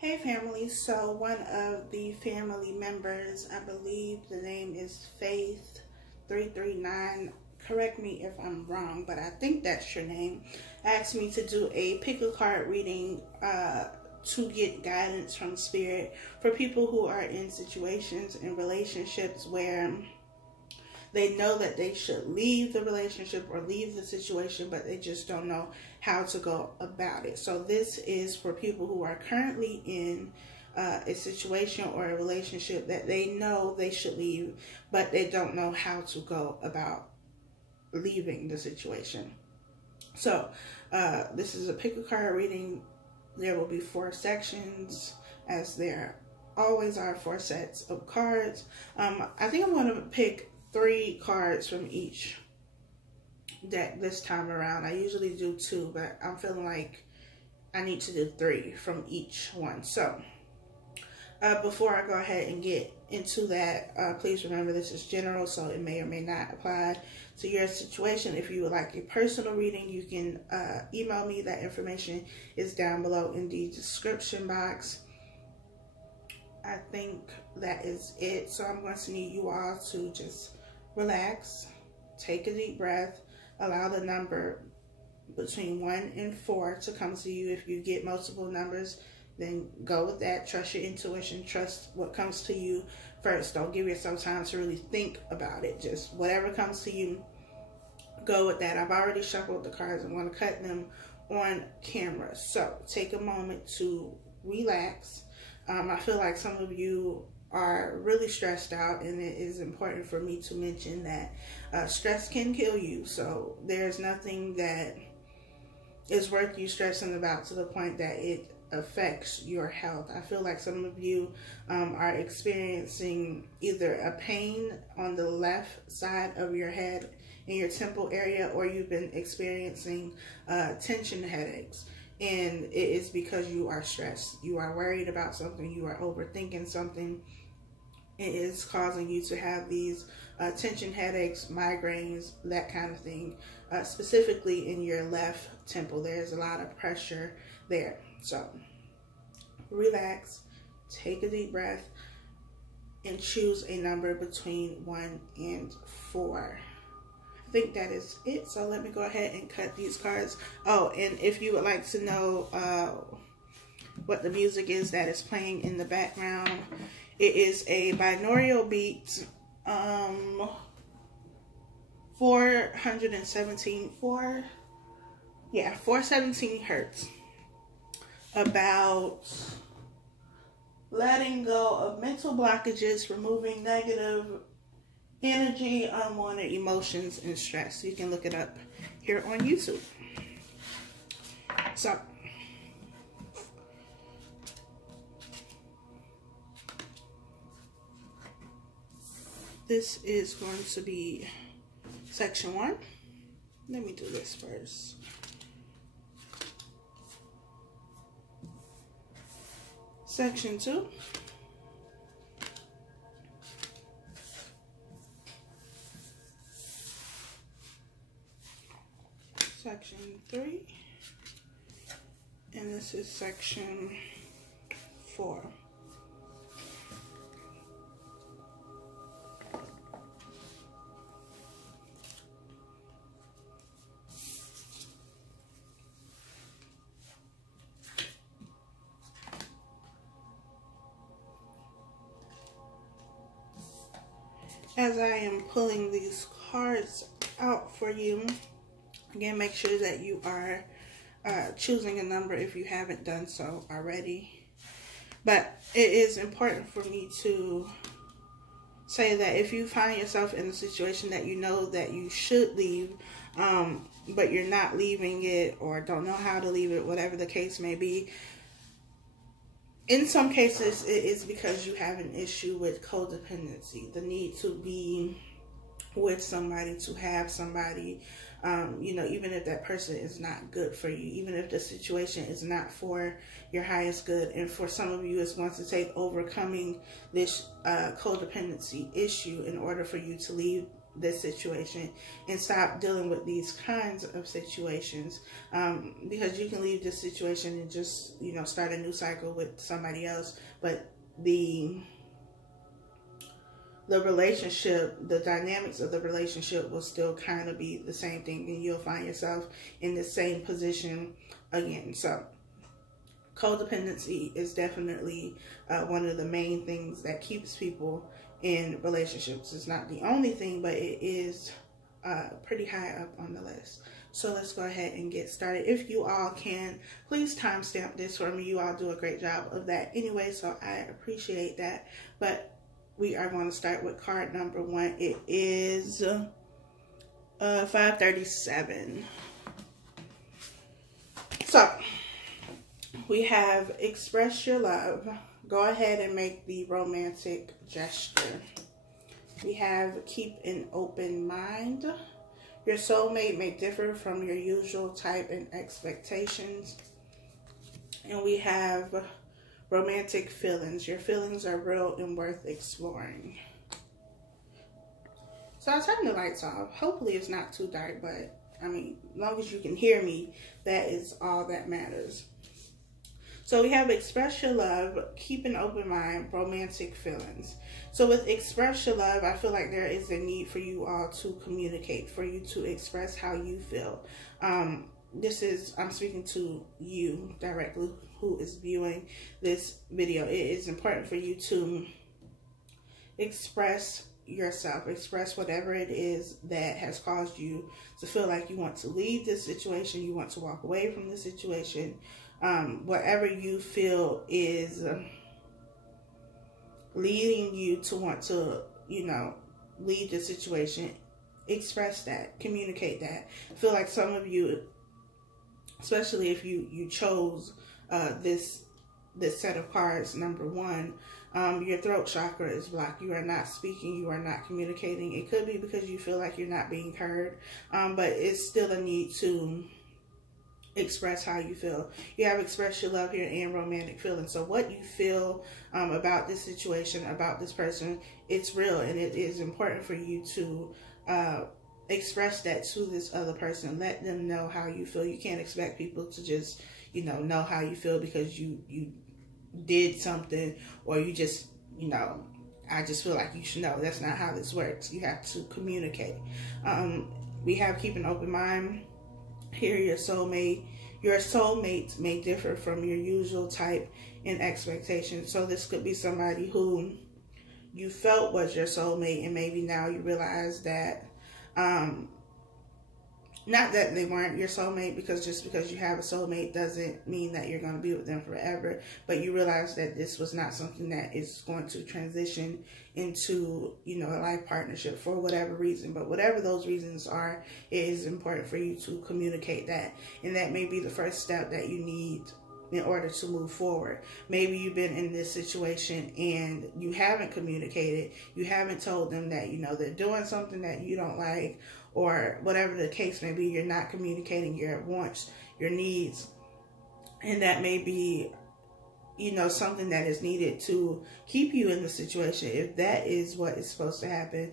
Hey family, so one of the family members, I believe the name is Faith339, correct me if I'm wrong, but I think that's your name, asked me to do a pick a card reading to get guidance from Spirit for people who are in situations and relationships where they know that they should leave the relationship or leave the situation, but they just don't know how to go about it. So this is for people who are currently in a situation or a relationship that they know they should leave, but they don't know how to go about leaving the situation. So this is a pick a card reading. There will be 4 sections, as there always are 4 sets of cards. I think I'm going to pick 3 cards from each deck this time around. I usually do 2, but I'm feeling like I need to do 3 from each one. So before I go ahead and get into that, please remember this is general, so it may or may not apply to your situation. If you would like a personal reading, you can email me. That information is down below in the description box. I think that is it. So I'm going to need you all to just relax, take a deep breath, allow the number between 1 and 4 to come to you. If you get multiple numbers, then go with that. Trust your intuition, trust what comes to you first. Don't give yourself time to really think about it. Just whatever comes to you, go with that. I've already shuffled the cards and want to cut them on camera. So take a moment to relax. I feel like some of you are really stressed out, and it is important for me to mention that stress can kill you. So there's nothing that is worth you stressing about to the point that it affects your health. I feel like some of you are experiencing either a pain on the left side of your head in your temple area, or you've been experiencing tension headaches. And it is because you are stressed. You are worried about something. You are overthinking something. It is causing you to have these tension headaches, migraines, that kind of thing. Specifically in your left temple, there's a lot of pressure there. So relax, take a deep breath, and choose a number between 1 and 4. I think that is it. So let me go ahead and cut these cards. Oh, and if you would like to know what the music is that is playing in the background, it is a binaural beat, 417 hertz, about letting go of mental blockages, removing negative energy, unwanted emotions, and stress. You can look it up here on YouTube. So this is going to be section 1. Let me do this first. Section 2. Section 3, and this is section 4. As I am pulling these cards out for you, again, make sure that you are choosing a number if you haven't done so already. But it is important for me to say that if you find yourself in a situation that you know that you should leave, but you're not leaving it or don't know how to leave it, whatever the case may be, in some cases it is because you have an issue with codependency, the need to be with somebody, to have somebody, you know, even if that person is not good for you, even if the situation is not for your highest good. And for some of you, it's going to take overcoming this codependency issue in order for you to leave this situation and stop dealing with these kinds of situations, because you can leave this situation and just, you know, start a new cycle with somebody else, but the relationship, the dynamics of the relationship will still kind of be the same thing, and you'll find yourself in the same position again. So codependency is definitely one of the main things that keeps people in relationships. It's not the only thing, but it is pretty high up on the list. So let's go ahead and get started. If you all can, please timestamp this for me. You all do a great job of that anyway, so I appreciate that. But we are going to start with card number 1. It is 537. So we have express your love. Go ahead and make the romantic gesture. We have keep an open mind. Your soulmate may differ from your usual type and expectations. And we have romantic feelings. Your feelings are real and worth exploring. So I'll turn the lights off. Hopefully it's not too dark, but I mean, as long as you can hear me, that is all that matters. So we have express your love, keep an open mind, romantic feelings. So with express your love, I feel like there is a need for you all to communicate, for you to express how you feel. I'm speaking to you directly who is viewing this video. It is important for you to express yourself, express whatever it is that has caused you to feel like you want to leave this situation, you want to walk away from this situation. Whatever you feel is leading you to want to, you know, leave the situation, express that, communicate that. I feel like some of you, especially if you chose this set of cards, number 1, your throat chakra is blocked. You are not speaking, you are not communicating. It could be because you feel like you're not being heard, but it's still a need to express how you feel. You have express your love here and romantic feelings. So what you feel about this situation, about this person, it's real, and it is important for you to express that to this other person. Let them know how you feel. You can't expect people to just, you know how you feel because you did something, or you just, you know, I just feel like you should know. That's not how this works. You have to communicate. We have keep an open mind. Here, your soulmates may differ from your usual type and expectations. So this could be somebody who you felt was your soulmate, and maybe now you realize that, not that they weren't your soulmate, because just because you have a soulmate doesn't mean that you're going to be with them forever, but you realize that this was not something that is going to transition into, you know, a life partnership for whatever reason. But whatever those reasons are, it is important for you to communicate that, and that may be the first step that you need in order to move forward. Maybe you've been in this situation and you haven't communicated, you haven't told them that, you know, they're doing something that you don't like, or whatever the case may be. You're not communicating your wants, your needs, and that may be, you know, something that is needed to keep you in the situation, if that is what is supposed to happen.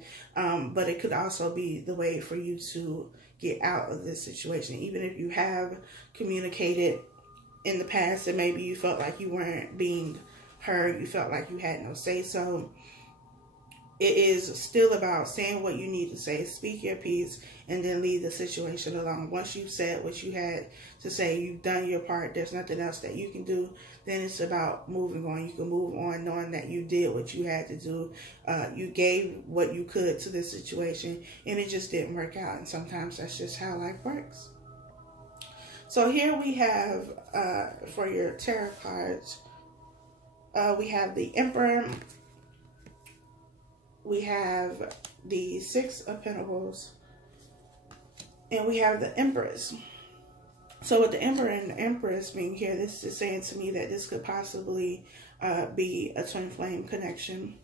But it could also be the way for you to get out of this situation. Even if you have communicated in the past and maybe you felt like you weren't being heard, you felt like you had no say so, it is still about saying what you need to say, speak your piece, and then leave the situation alone. Once you've said what you had to say, you've done your part, there's nothing else that you can do, then it's about moving on. You can move on knowing that you did what you had to do. You gave what you could to this situation, and it just didn't work out. And sometimes that's just how life works. So here we have, for your tarot cards, we have the Emperor, we have the Six of Pentacles, and we have the Empress. So with the Emperor and the Empress being here, this is saying to me that this could possibly be a twin flame connection.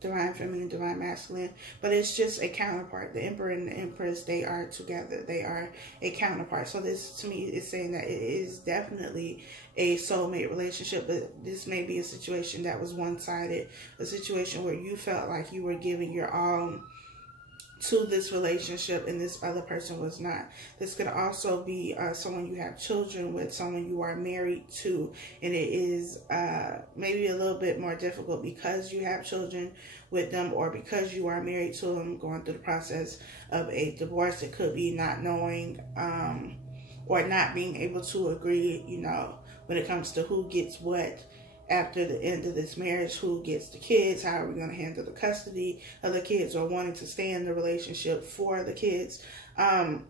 Divine feminine, divine masculine, but it's just a counterpart. The Emperor and the Empress, they are together. They are a counterpart. So this to me is saying that it is definitely a soulmate relationship, but this may be a situation that was one-sided, a situation where you felt like you were giving your all to this relationship and this other person was not. This could also be someone you have children with, someone you are married to, and it is maybe a little bit more difficult because you have children with them or because you are married to them, going through the process of a divorce. It could be not knowing or not being able to agree, you know, when it comes to who gets what after the end of this marriage, who gets the kids, how are we going to handle the custody of the kids, or wanting to stay in the relationship for the kids. I've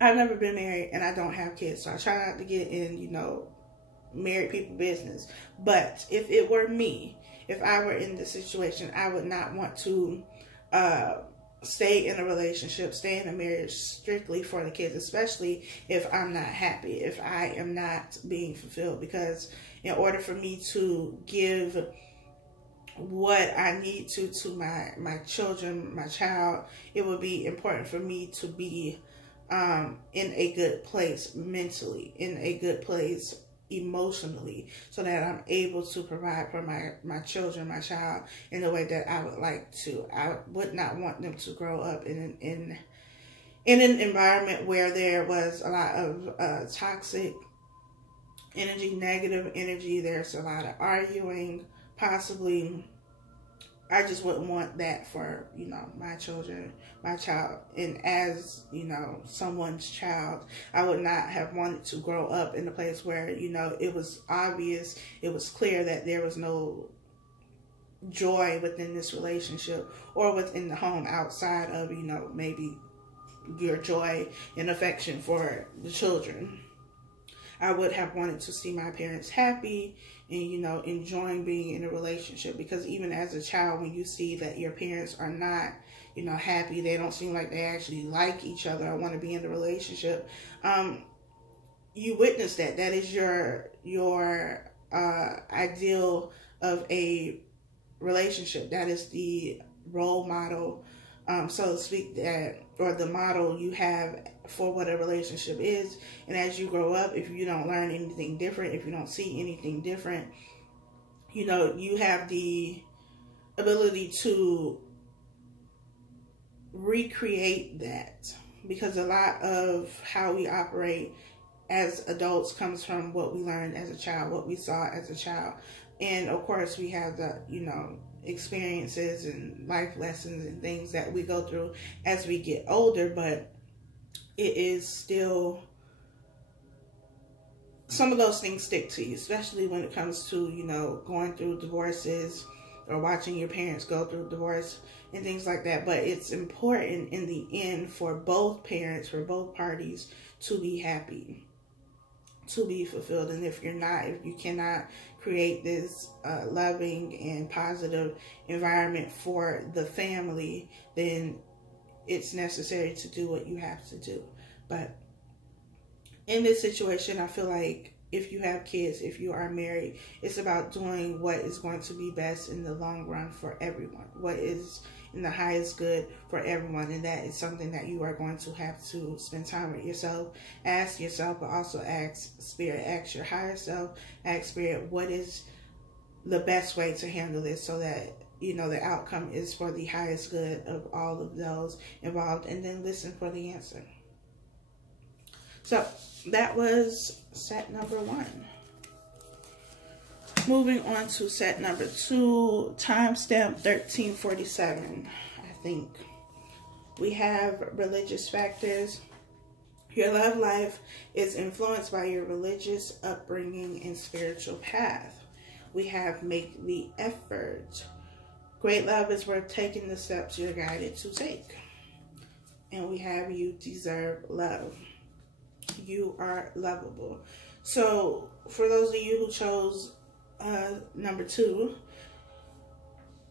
never been married and I don't have kids, so I try not to get in, you know, married people business. But if it were me, if I were in this situation, I would not want to stay in a relationship, stay in a marriage strictly for the kids, especially if I'm not happy, if I am not being fulfilled. Because in order for me to give what I need to my children, my child, it would be important for me to be in a good place mentally, in a good place emotionally, so that I'm able to provide for my children, my child, in the way that I would like to. I would not want them to grow up in an environment where there was a lot of toxic energy, negative energy. There's a lot of arguing, possibly. I just wouldn't want that for, you know, my children, my child. And as, you know, someone's child, I would not have wanted to grow up in a place where, you know, it was obvious, it was clear that there was no joy within this relationship or within the home outside of, you know, maybe your joy and affection for the children. I would have wanted to see my parents happy and, you know, enjoying being in a relationship. Because even as a child, when you see that your parents are not, you know, happy, they don't seem like they actually like each other or want to be in the relationship, you witness that. That is your ideal of a relationship. That is the role model, so to speak, that, or the model you have for what a relationship is. And as you grow up, if you don't learn anything different, if you don't see anything different, you know, you have the ability to recreate that, because a lot of how we operate as adults comes from what we learned as a child, what we saw as a child. And of course we have the, you know, experiences and life lessons and things that we go through as we get older, but it is still, some of those things stick to you, especially when it comes to, you know, going through divorces or watching your parents go through divorce and things like that. But it's important in the end for both parents, for both parties, to be happy, to be fulfilled. And if you're not, if you cannot create this loving and positive environment for the family, then it's necessary to do what you have to do. But in this situation, I feel like if you have kids, if you are married, it's about doing what is going to be best in the long run for everyone, what is in the highest good for everyone. And that is something that you are going to have to spend time with yourself, ask yourself, but also ask Spirit, ask your higher self, ask Spirit, what is the best way to handle this, so that, you know, the outcome is for the highest good of all of those involved, and then listen for the answer. So that was set number 1. Moving on to set number 2, timestamp 1347. I think we have religious factors. Your love life is influenced by your religious upbringing and spiritual path. We have make the effort. Great love is worth taking the steps you're guided to take. And we have you deserve love. You are lovable. So for those of you who chose number 2,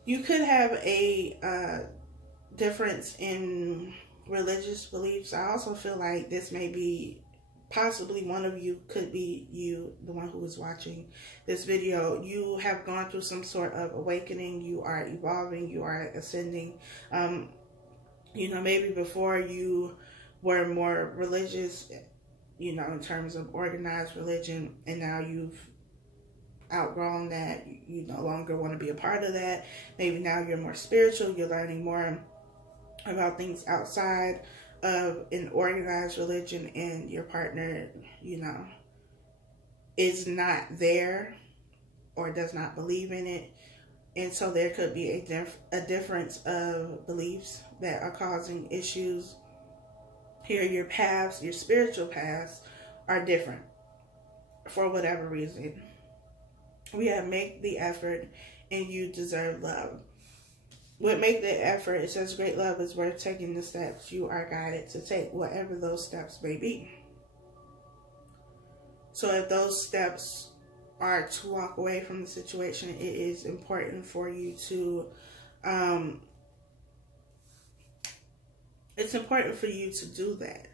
you could have a difference in religious beliefs. I also feel like this may be possibly one of you, could be you, the one who is watching this video. You have gone through some sort of awakening. You are evolving. You are ascending. You know, maybe before you were more religious, you know, in terms of organized religion, and now you've outgrown that. You no longer want to be a part of that. Maybe now you're more spiritual. You're learning more about things outside of an organized religion, and your partner, is not there or does not believe in it. And so there could be a difference of beliefs that are causing issues. Here, your paths, your spiritual paths are different for whatever reason. We have make the effort and you deserve love. With make the effort, it says great love is worth taking the steps you are guided to take, whatever those steps may be. So if those steps are to walk away from the situation, it is important for you to, it's important for you to do that.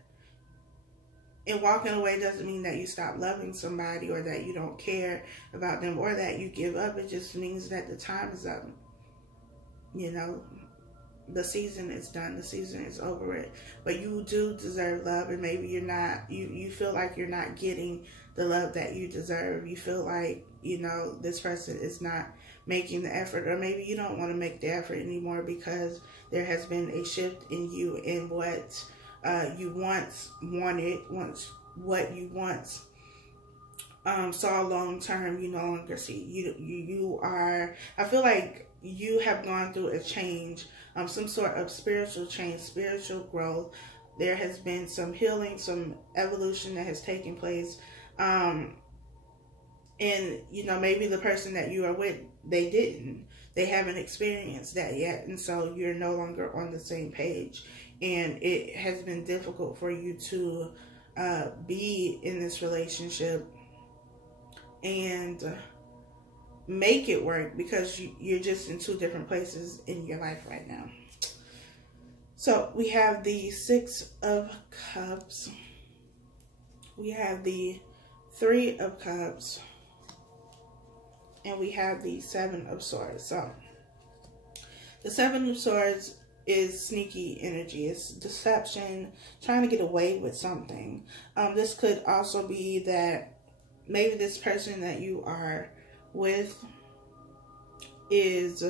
And walking away doesn't mean that you stop loving somebody or that you don't care about them or that you give up. It just means that the time is up. The season is done. The season is over with. But you do deserve love, and maybe you're not, you feel like you're not getting the love that you deserve. You feel like, this person is not making the effort, or maybe you don't want to make the effort anymore because there has been a shift in you in what you once wanted, what you once saw long term, you no longer see. You are, I feel like you have gone through a change, some sort of spiritual change, spiritual growth. There has been some healing, some evolution that has taken place. And, maybe the person that you are with, they haven't experienced that yet. And so you're no longer on the same page. And it has been difficult for you to be in this relationship and make it work because you're just in two different places in your life right now. So we have the 6 of Cups. We have the 3 of Cups. And we have the 7 of Swords. So the 7 of Swords is sneaky energy. It's deception, trying to get away with something. This could also be that maybe this person that you are with is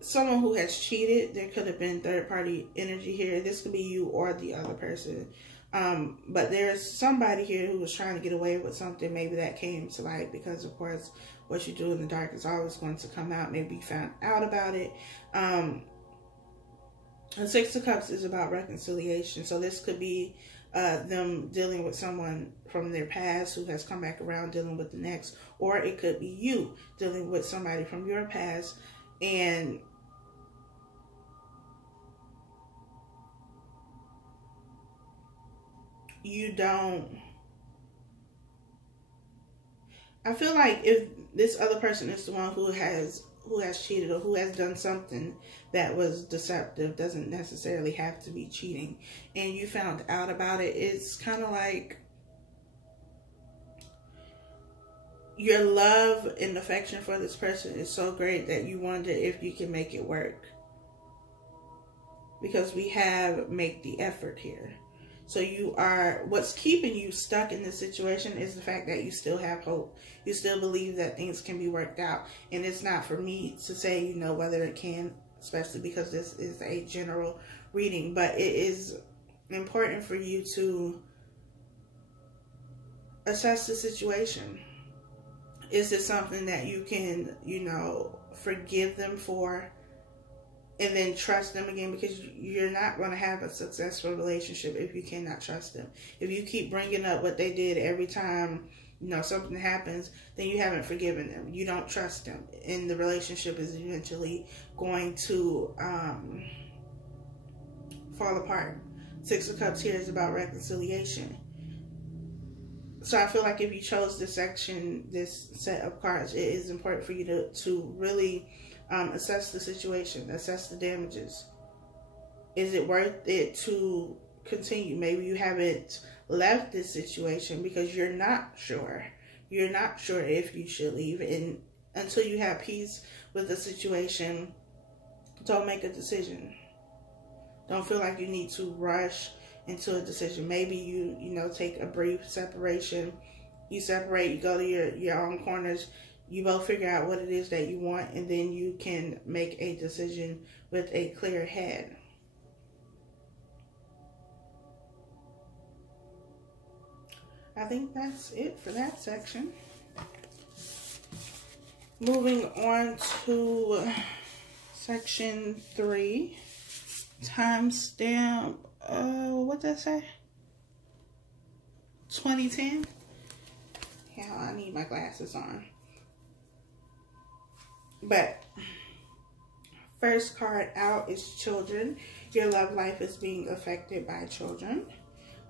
someone who has cheated. There could have been third-party energy here. This could be you or the other person. But there's somebody here who was trying to get away with something. Maybe that came to light because, of course, what you do in the dark is always going to come out. Maybe you found out about it. The 6 of Cups is about reconciliation. So this could be them dealing with someone from their past who has come back around, dealing with the next. Or it could be you dealing with somebody from your past, and you don't. I feel like if this other person is the one who has cheated or who has done something that was deceptive, doesn't necessarily have to be cheating, and you found out about it, it's kind of like your love and affection for this person is so great that you wonder if you can make it work. Because we have make the effort here. So you are, what's keeping you stuck in this situation is the fact that you still have hope. You still believe that things can be worked out. And it's not for me to say, whether it can, especially because this is a general reading. But it is important for you to assess the situation. Is this something that you can, forgive them for? And then trust them again, because you're not going to have a successful relationship if you cannot trust them. If you keep bringing up what they did every time, something happens, then you haven't forgiven them. You don't trust them. And the relationship is eventually going to fall apart. 6 of Cups here is about reconciliation. So I feel like if you chose this section, this set of cards, it is important for you to really assess the situation, assess the damages. Is it worth it to continue? Maybe you haven't left this situation because you're not sure. You're not sure if you should leave. And until you have peace with the situation, don't make a decision. Don't feel like you need to rush into a decision. Maybe you take a brief separation. You separate, you go to your own corners. you both figure out what it is that you want, and then you can make a decision with a clear head. I think that's it for that section. Moving on to section 3. Timestamp, what did I say? 2010? Yeah, I need my glasses on. But first card out is children. Your love life is being affected by children.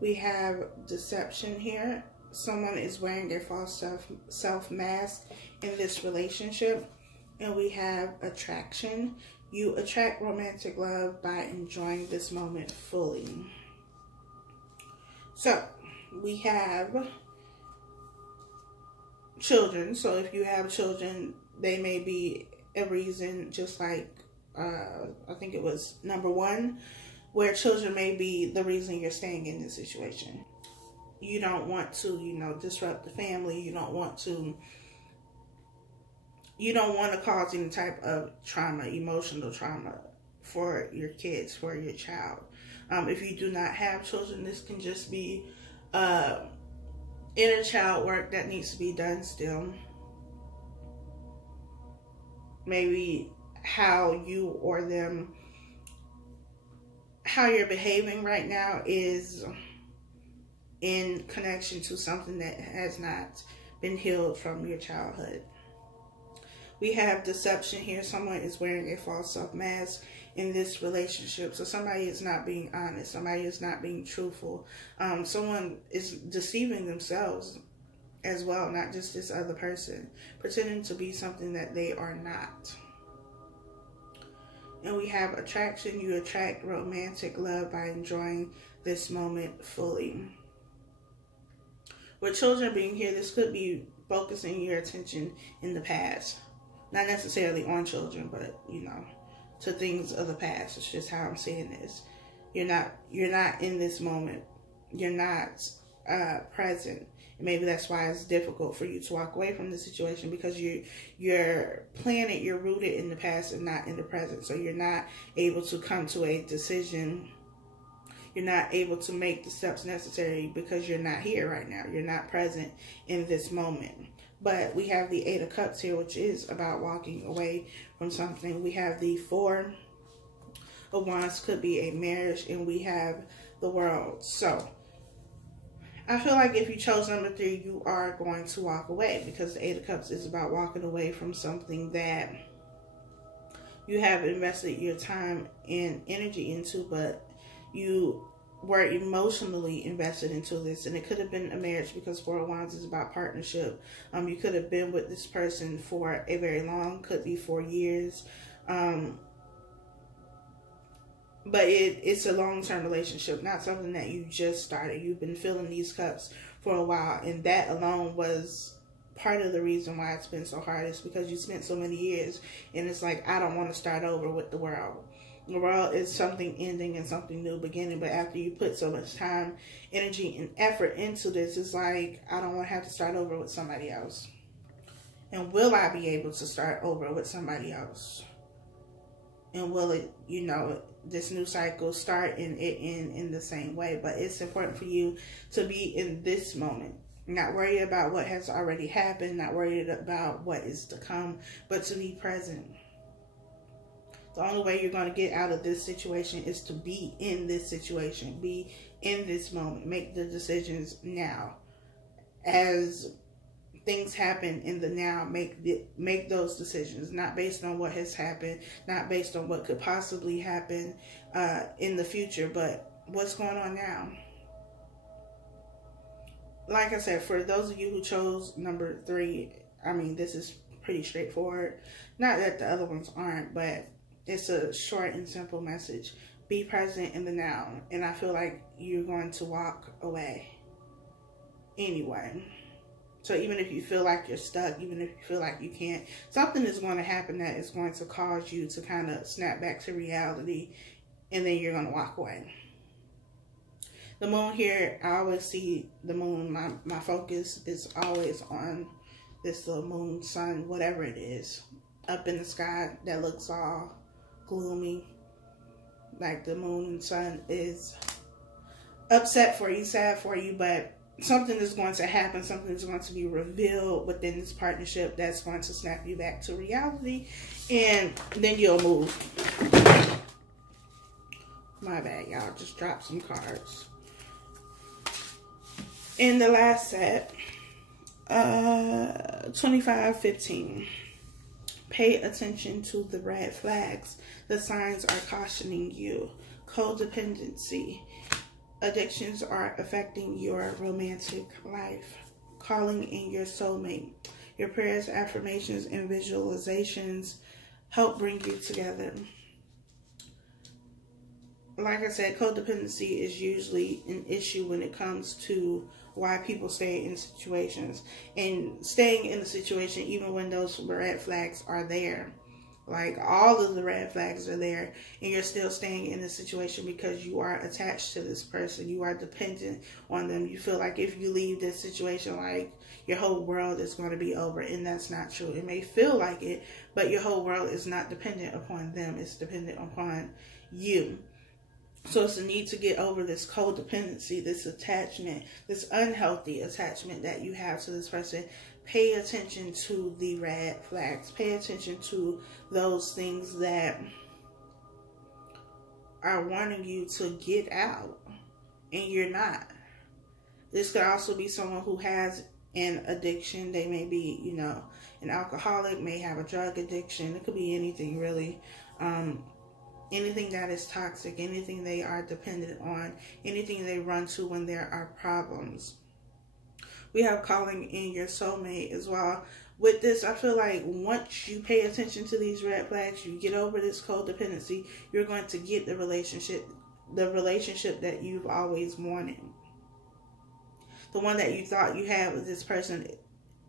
We have deception here. Someone is wearing a false self mask in this relationship. And we have attraction. You attract romantic love by enjoying this moment fully. So we have children. So if you have children, they may be a reason, just like I think it was number 1, where children may be the reason you're staying in this situation. You don't want to, you know, disrupt the family. You don't want to cause any type of trauma, emotional trauma for your kids, for your child. If you do not have children, this can just be inner child work that needs to be done still. Maybe how you or them, how you're behaving right now is in connection to something that has not been healed from your childhood. We have deception here. Someone is wearing a false self mask in this relationship. So somebody is not being honest. Somebody is not being truthful. Someone is deceiving themselves as well, not just this other person, pretending to be something that they are not. And we have attraction. You attract romantic love by enjoying this moment fully. With children being here, this could be focusing your attention in the past. Not necessarily on children, but, you know, to things of the past. It's just how I'm saying this. You're not in this moment. You're not present. Maybe that's why it's difficult for you to walk away from the situation, because you're planted, you're rooted in the past and not in the present. So you're not able to come to a decision. You're not able to make the steps necessary because you're not here right now. You're not present in this moment. But we have the 8 of Cups here, which is about walking away from something. We have the 4 of Wands, could be a marriage, and we have the World. So I feel like if you chose number 3, you are going to walk away, because the 8 of Cups is about walking away from something that you have invested your time and energy into, but you were emotionally invested into this. And it could have been a marriage, because 4 of Wands is about partnership. You could have been with this person for a very long, could be 4 years. But it's a long-term relationship, not something that you just started. You've been filling these cups for a while, and that alone was part of the reason why it's been so hard, is because you spent so many years, and it's like, I don't want to start over with the World. The World is something ending and something new beginning, but after you put so much time, energy, and effort into this, it's like, I don't want to have to start over with somebody else. And will I be able to start over with somebody else? And will it, you know, this new cycle start and it end in the same way? But it's important for you to be in this moment. Not worried about what has already happened, not worried about what is to come, but to be present. The only way you're going to get out of this situation is to be in this situation. Be in this moment. Make the decisions now. As things happen in the now, make those decisions. Not based on what has happened. Not based on what could possibly happen in the future. But what's going on now. Like I said, for those of you who chose number 3, I mean, this is pretty straightforward. Not that the other ones aren't, but it's a short and simple message. Be present in the now. And I feel like you're going to walk away anyway. So even if you feel like you're stuck, even if you feel like you can't, something is going to happen that is going to cause you to kind of snap back to reality, and then you're going to walk away. The moon here, I always see the moon. My focus is always on this little moon, sun, whatever it is, up in the sky that looks all gloomy. Like the moon and sun is upset for you, sad for you, but something is going to happen. Something is going to be revealed within this partnership that's going to snap you back to reality, and then you'll move. My bad, y'all. Just dropped some cards. In the last set, 25-15. Pay attention to the red flags. The signs are cautioning you. Codependency. Addictions are affecting your romantic life. Calling in your soulmate. Your prayers, affirmations, and visualizations help bring you together. Like I said, codependency is usually an issue when it comes to why people stay in situations. And staying in the situation even when those red flags are there. Like all of the red flags are there, and you're still staying in the situation because you are attached to this person. You are dependent on them. You feel like if you leave this situation, like your whole world is going to be over, and that's not true. It may feel like it, but your whole world is not dependent upon them. It's dependent upon you. So it's a need to get over this codependency, this attachment, this unhealthy attachment that you have to this person. Pay attention to the red flags. Pay attention to those things that are wanting you to get out, and you're not. This could also be someone who has an addiction. They may be, you know, an alcoholic, may have a drug addiction. It could be anything, really. Anything that is toxic, anything they are dependent on, anything they run to when there are problems. We have calling in your soulmate as well. With this, I feel like once you pay attention to these red flags, you get over this codependency, you're going to get the relationship that you've always wanted. The one that you thought you had with this person,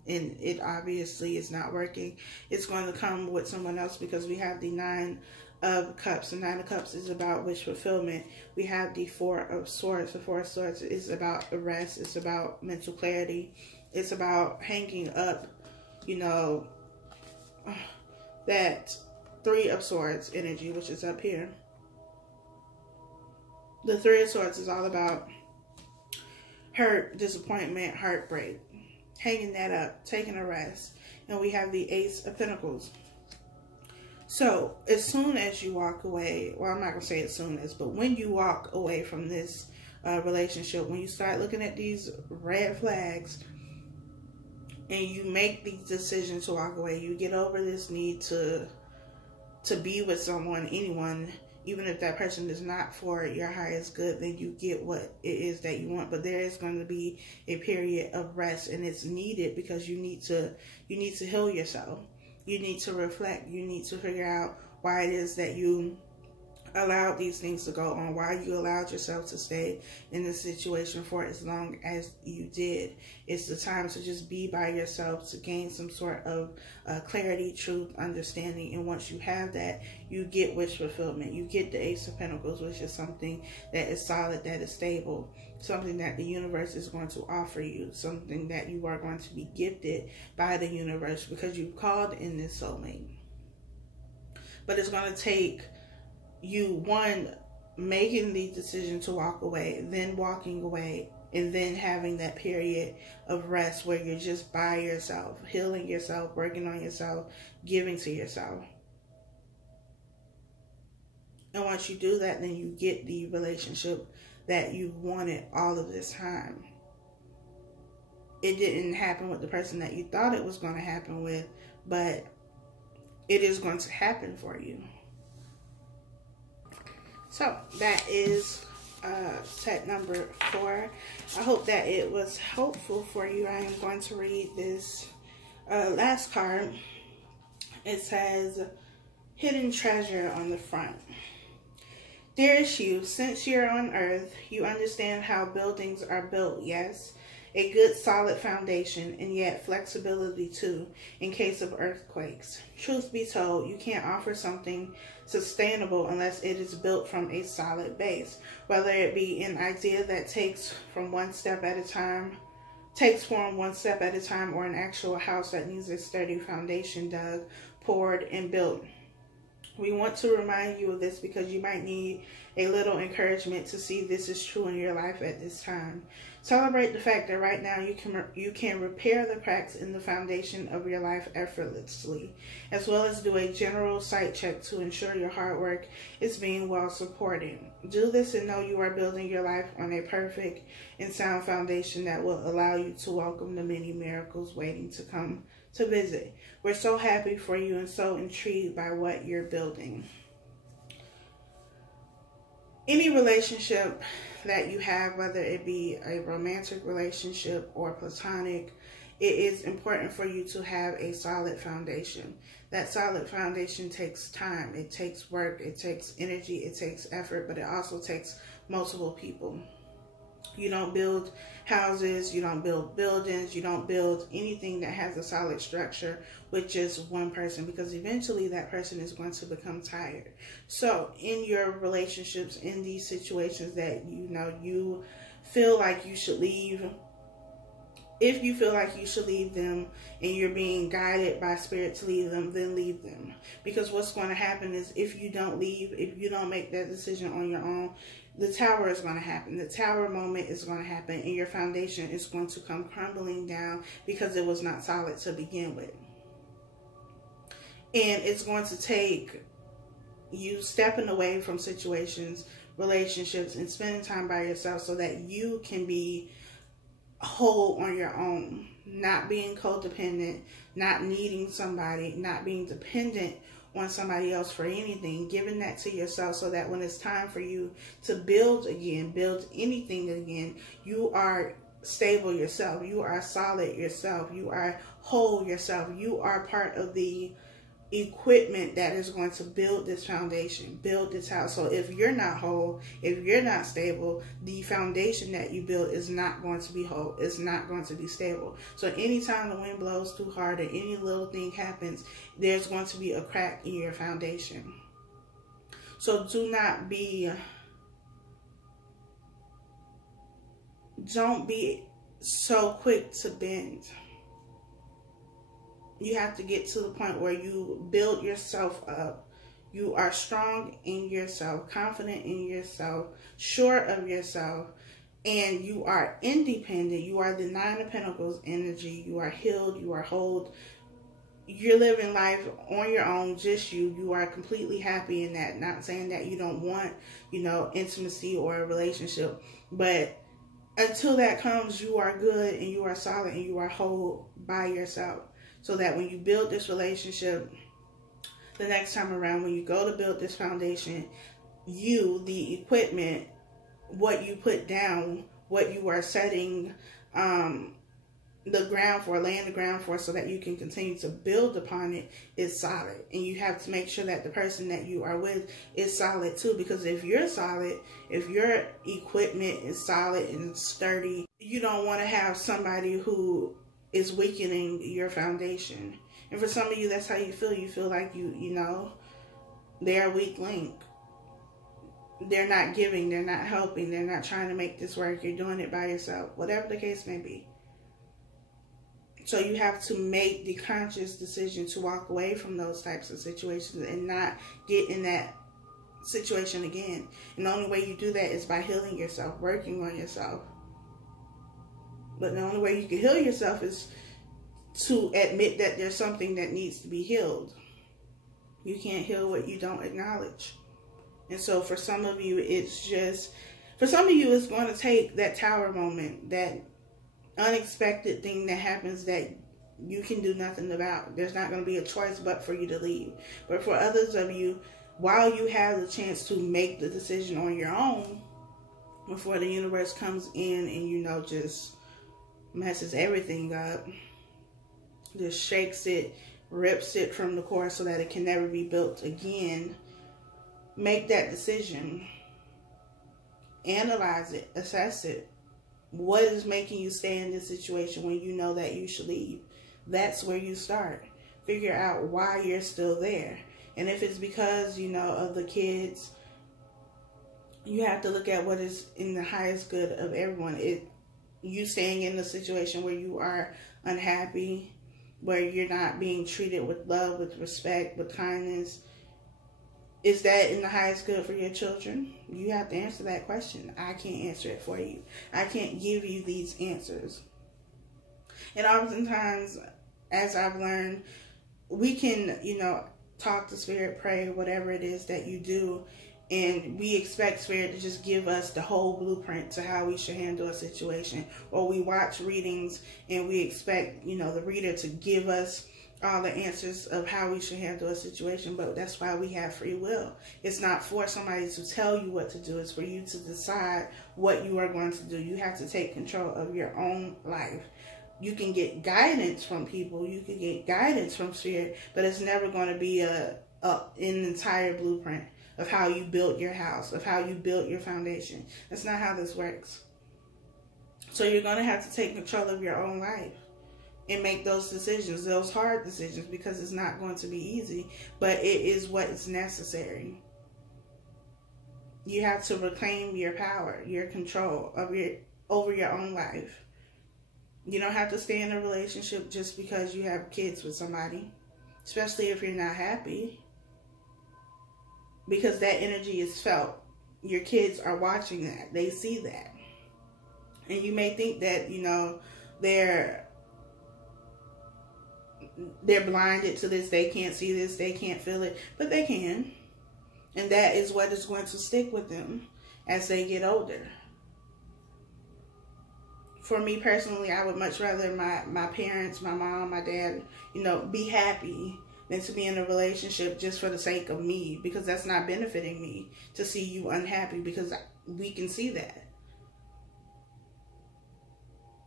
and it obviously is not working. It's going to come with someone else, because we have the 9 of Cups. The 9 of Cups is about wish fulfillment. We have the 4 of Swords. The 4 of Swords is about rest. It's about mental clarity. It's about hanging up, you know, that 3 of Swords energy, which is up here. The 3 of Swords is all about hurt, disappointment, heartbreak. Hanging that up, taking a rest. And we have the Ace of Pentacles. So, as soon as you walk away, well, I'm not going to say as soon as, but when you walk away from this relationship, when you start looking at these red flags and you make the decision to walk away, you get over this need to be with someone, anyone, even if that person is not for your highest good, then you get what it is that you want. But there is going to be a period of rest, and it's needed because you need to heal yourself. You need to reflect. You need to figure out why it is that you allowed these things to go on, why you allowed yourself to stay in this situation for as long as you did. It's the time to just be by yourself, to gain some sort of clarity, truth, understanding. And once you have that, you get wish fulfillment. You get the Ace of Pentacles, which is something that is solid, that is stable, something that the universe is going to offer you, something that you are going to be gifted by the universe because you've called in this soulmate. But it's going to take you, one, making the decision to walk away, then walking away, and then having that period of rest where you're just by yourself, healing yourself, working on yourself, giving to yourself. And once you do that, then you get the relationship that you wanted all of this time. It didn't happen with the person that you thought it was going to happen with, but it is going to happen for you. So that is set number 4. I hope that it was helpful for you. I am going to read this last card. It says, Hidden Treasure on the front. Dearest you, since you're on Earth, you understand how buildings are built, yes? A good solid foundation, and yet flexibility too, in case of earthquakes. Truth be told, you can't offer something sustainable unless it is built from a solid base. Whether it be an idea that takes from one step at a time takes form one step at a time, or an actual house that needs a sturdy foundation dug, poured, and built. We want to remind you of this because you might need a little encouragement to see this is true in your life at this time. Celebrate the fact that right now you can repair the cracks in the foundation of your life effortlessly, as well as do a general sight check to ensure your hard work is being well supported. Do this and know you are building your life on a perfect and sound foundation that will allow you to welcome the many miracles waiting to come to visit. We're so happy for you and so intrigued by what you're building. Any relationship that you have, whether it be a romantic relationship or platonic, it is important for you to have a solid foundation. That solid foundation takes time, it takes work, it takes energy, it takes effort, but it also takes multiple people. You don't build houses, you don't build buildings, you don't build anything that has a solid structure with just one person, because eventually that person is going to become tired. So in your relationships, in these situations that you feel like you should leave, if you feel like you should leave them and you're being guided by spirit to leave them, then leave them. Because what's going to happen is if you don't leave, if you don't make that decision on your own, the tower is going to happen. The tower moment is going to happen, and your foundation is going to come crumbling down because it was not solid to begin with. And it's going to take you stepping away from situations, relationships, and spending time by yourself so that you can be whole on your own. Not being codependent, not needing somebody, not being dependent on somebody else for anything, giving that to yourself so that when it's time for you to build again, build anything again, you are stable yourself, you are solid yourself, you are whole yourself, you are part of the equipment that is going to build this foundation, build this house. So if you're not whole, if you're not stable, the foundation that you build is not going to be whole, it's not going to be stable. So anytime the wind blows too hard or any little thing happens, there's going to be a crack in your foundation. So don't be so quick to bend. You have to get to the point where you build yourself up. You are strong in yourself, confident in yourself, sure of yourself, and you are independent. You are the Nine of Pentacles energy. You are healed. You are whole. You're living life on your own, just you. You are completely happy in that. Not saying that you don't want, intimacy or a relationship, but until that comes, you are good and you are solid and you are whole by yourself. So that when you build this relationship, the next time around, when you go to build this foundation, the equipment, what you put down, what you are setting the ground for, laying the ground for, so that you can continue to build upon it, is solid. And you have to make sure that the person that you are with is solid too. Because if you're solid, if your equipment is solid and sturdy, you don't want to have somebody who is weakening your foundation. And for some of you, that's how you feel. You feel like they're a weak link. They're not giving, they're not helping, they're not trying to make this work. You're doing it by yourself, whatever the case may be. So you have to make the conscious decision to walk away from those types of situations and not get in that situation again. And the only way you do that is by healing yourself, working on yourself. But the only way you can heal yourself is to admit that there's something that needs to be healed. You can't heal what you don't acknowledge. And so for some of you, it's going to take that tower moment, that unexpected thing that happens that you can do nothing about. There's not going to be a choice but for you to leave. But for others of you, while you have the chance to make the decision on your own, before the universe comes in and, just messes everything up, just shakes it, rips it from the core so that it can never be built again, make that decision. Analyze it, assess it. What is making you stay in this situation when you know that you should leave? That's where you start. Figure out why you're still there. And if it's because, of the kids, you have to look at what is in the highest good of everyone. you staying in the situation where you are unhappy, where you're not being treated with love, with respect, with kindness, is that in the highest good for your children? You have to answer that question. I can't answer it for you. I can't give you these answers. And oftentimes, as I've learned, we can, talk to Spirit, pray, whatever it is that you do, and we expect Spirit to just give us the whole blueprint to how we should handle a situation. Or we watch readings and we expect, the reader to give us all the answers of how we should handle a situation. But that's why we have free will. It's not for somebody to tell you what to do. It's for you to decide what you are going to do. You have to take control of your own life. You can get guidance from people. You can get guidance from Spirit, but it's never going to be an entire blueprint of how you built your house, of how you built your foundation. That's not how this works. So you're going to have to take control of your own life and make those decisions, those hard decisions, because it's not going to be easy, but it is what is necessary. You have to reclaim your power, your control over your own life. You don't have to stay in a relationship just because you have kids with somebody, especially if you're not happy, because that energy is felt. Your kids are watching that. They see that. And you may think that, they're blinded to this. They can't see this. They can't feel it. But they can. And that is what is going to stick with them as they get older. For me personally, I would much rather my parents, my mom, my dad, be happy than to be in a relationship just for the sake of me, because that's not benefiting me to see you unhappy, because we can see that.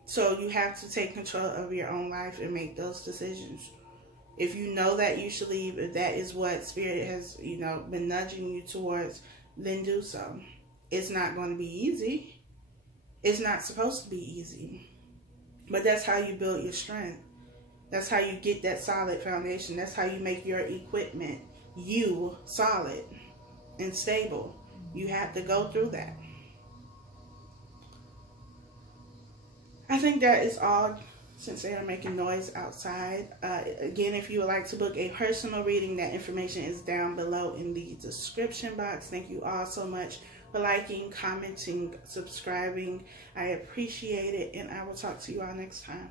So you have to take control of your own life and make those decisions. If you know that you should leave, if that is what Spirit has, been nudging you towards, then do so. It's not going to be easy. It's not supposed to be easy. But that's how you build your strength. That's how you get that solid foundation. That's how you make your equipment, solid and stable. You have to go through that. I think that is all, since they are making noise outside. Again, if you would like to book a personal reading, that information is down below in the description box. Thank you all so much for liking, commenting, subscribing. I appreciate it, and I will talk to you all next time.